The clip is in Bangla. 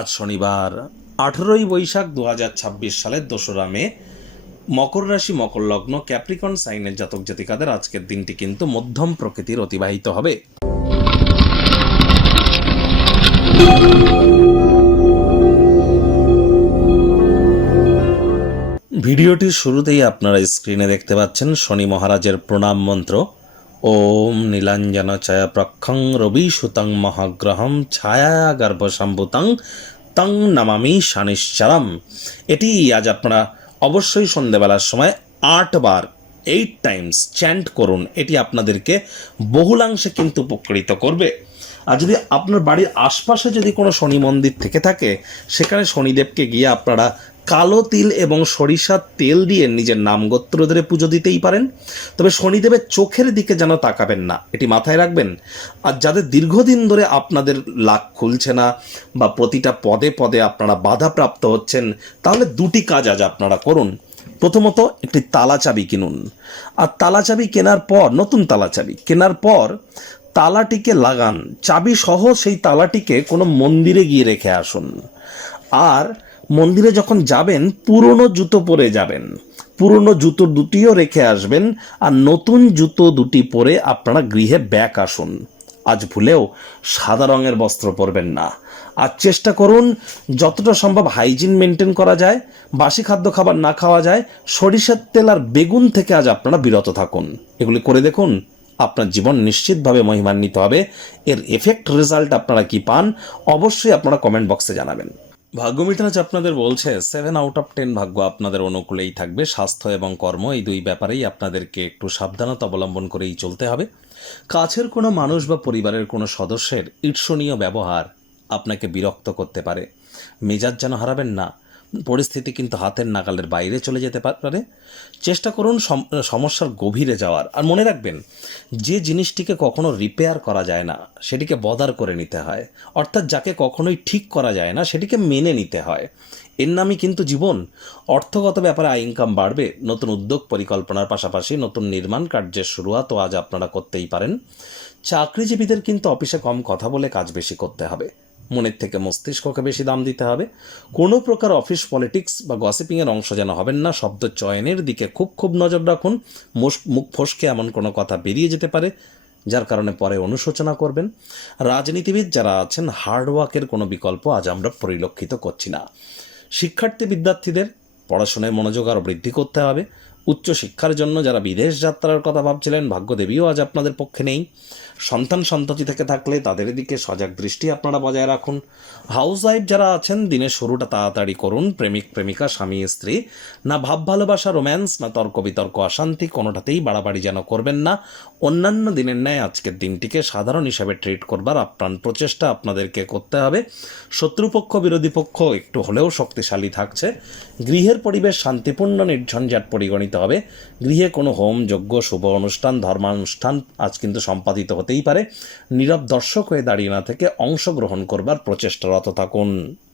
আজ শনিবার 18ই বৈশাখ 2026 সালের 2রা মে। মকর রাশি, মকর লগ্ন, ক্যাপ্রিকন সাইনের জাতক জাতিকাদের আজকের দিনটি কিন্তু মধ্যম প্রকৃতির অতিবাহিত হবে। ভিডিওটির শুরুতেই আপনারা স্ক্রিনে দেখতে পাচ্ছেন শনি মহারাজের প্রণাম মন্ত্র। ওম নীলাঞ্জন ছায়া প্রক্ষং রবি সুতং মহাগ্রহম ছায়া গর্ভসম্ভূতং তং নমামি শনিশ্চরম। এটি আজ আপনারা অবশ্যই সন্ধ্যেবেলার সময় 8 বার 8 টাইমস চ্যান্ট করুন। এটি আপনাদেরকে বহুলাংশে কিন্তু উপকৃত করবে। আর যদি আপনার বাড়ির আশপাশে যদি কোনো শনি মন্দির থেকে থাকে, সেখানে শনিদেবকে গিয়ে আপনারা কালো তিল এবং সরিষার তেল দিয়ে নিজের নামগোত্র ধরে পুজো দিতেই পারেন। তবে শনিদেবের চোখের দিকে যেন তাকাবেন না, এটি মাথায় রাখবেন। আর যাদের দীর্ঘদিন ধরে আপনাদের লাক খুলছে না বা প্রতিটা পদে পদে আপনারা বাধাপ্রাপ্ত হচ্ছেন, তাহলে দুটি কাজ আজ আপনারা করুন। প্রথমত, একটি তালা চাবি কিনুন। আর তালা চাবি কেনার পর, নতুন তালা চাবি কেনার পর তালাটিকে লাগান, চাবি সহ সেই তালাটিকে কোনো মন্দিরে গিয়ে রেখে আসুন। আর মন্দিরে যখন যাবেন, পুরনো জুতো পরে যাবেন, পুরনো জুতো দুটিও রেখে আসবেন। আর নতুন জুতো দুটি পরে আপনারা গৃহে ব্যাক আসুন। আজ ভুলেও সাদা রঙের বস্ত্র পরবেন না। আর চেষ্টা করুন যতটা সম্ভব হাইজিন মেনটেন করা যায়, বাসি খাদ্য খাবার না খাওয়া যায়, সরিষার তেল আর বেগুন থেকে আজ আপনারা বিরত থাকুন। এগুলি করে দেখুন, আপনার জীবন নিশ্চিতভাবে মহিমান্বিত হবে। এর এফেক্ট রেজাল্ট আপনারা কি পান, অবশ্যই আপনারা কমেন্ট বক্সে জানাবেন। ভাগ্য মিটার আপনাদের বলছে 7 আউট অফ 10 ভাগ্য আপনাদের অনুকূলেই থাকবে। স্বাস্থ্য এবং কর্ম, এই দুই ব্যাপারেই আপনাদেরকে একটু সাবধানতা অবলম্বন করেই চলতে হবে। কাছের কোনো মানুষ বা পরিবারের কোনো সদস্যের ঈর্ষণীয় ব্যবহার আপনাকে বিরক্ত করতে পারে। মেজাজ যেন হারাবেন না, পরিস্থিতি কিন্তু হাতের নাগালের বাইরে চলে যেতে পারে। চেষ্টা করুন সমস্যার গভীরে যাওয়ার। আর মনে রাখবেন, যে জিনিসটিকে কখনো রিপেয়ার করা যায় না সেটিকে বদার করে নিতে হয়। অর্থাৎ যাকে কখনোই ঠিক করা যায় না সেটিকে মেনে নিতে হয়। এর নামই কিন্তু জীবন। অর্থগত ব্যাপারে আয় ইনকাম বাড়বে। নতুন উদ্যোগ পরিকল্পনার পাশাপাশি নতুন নির্মাণ কার্যের শুরুয়াতও আজ আপনারা করতেই পারেন। চাকরিজীবীদের কিন্তু অফিসে কম কথা বলে কাজ বেশি করতে হবে। মনের থেকে মস্তিষ্ককে বেশি দাম দিতে হবে। কোনো প্রকার অফিস পলিটিক্স বা গসিপিংয়ের অংশ যেন হবেন না। শব্দ চয়নের দিকে খুব নজর রাখুন। মুখ ফসকে এমন কোনো কথা বেরিয়ে যেতে পারে যার কারণে পরে অনুশোচনা করবেন। রাজনীতিবিদ যারা আছেন, হার্ডওয়ার্কের কোনো বিকল্প আজ আমরা পরিলক্ষিত করছি না। শিক্ষার্থী বিদ্যার্থীদের পড়াশোনায় মনোযোগ আরও বৃদ্ধি করতে হবে। উচ্চশিক্ষার জন্য যারা বিদেশ যাত্রার কথা ভাবছিলেন, ভাগ্যদেবীও আজ আপনাদের পক্ষে নেই। সন্ততি থেকে থাকলে তাদের দিকে সজাগ দৃষ্টি আপনারা বজায় রাখুন। হাউস ওয়াইফ যারা আছেন, দিনের শুরুটা তাড়াতাড়ি করুন। প্রেমিক প্রেমিকা, স্বামী স্ত্রী, না ভাব ভালোবাসা, রোম্যান্স, না তর্ক বিতর্ক, অশান্তি, কোনোটাতেই বাড়াবাড়ি যেন করবেন না। অন্যান্য দিনের ন্যায় আজকের দিনটিকে সাধারণ হিসাবে ট্রিট করবার আপ্রাণ প্রচেষ্টা আপনাদেরকে করতে হবে। শত্রুপক্ষ বিরোধী পক্ষ একটু হলেও শক্তিশালী থাকছে। গৃহের পরিবেশ শান্তিপূর্ণ নির্ঝঞ্ঝাট পরিগণিত হবে। গৃহে কোনো হোম যজ্ঞ, শুভ অনুষ্ঠান, ধর্মানুষ্ঠান আজ কিন্তু সম্পাদিত হতেই পারে। নীরব দর্শক হয়ে দাঁড়িয়ে না থেকে অংশগ্রহণ করবার প্রচেষ্টারত থাকুন।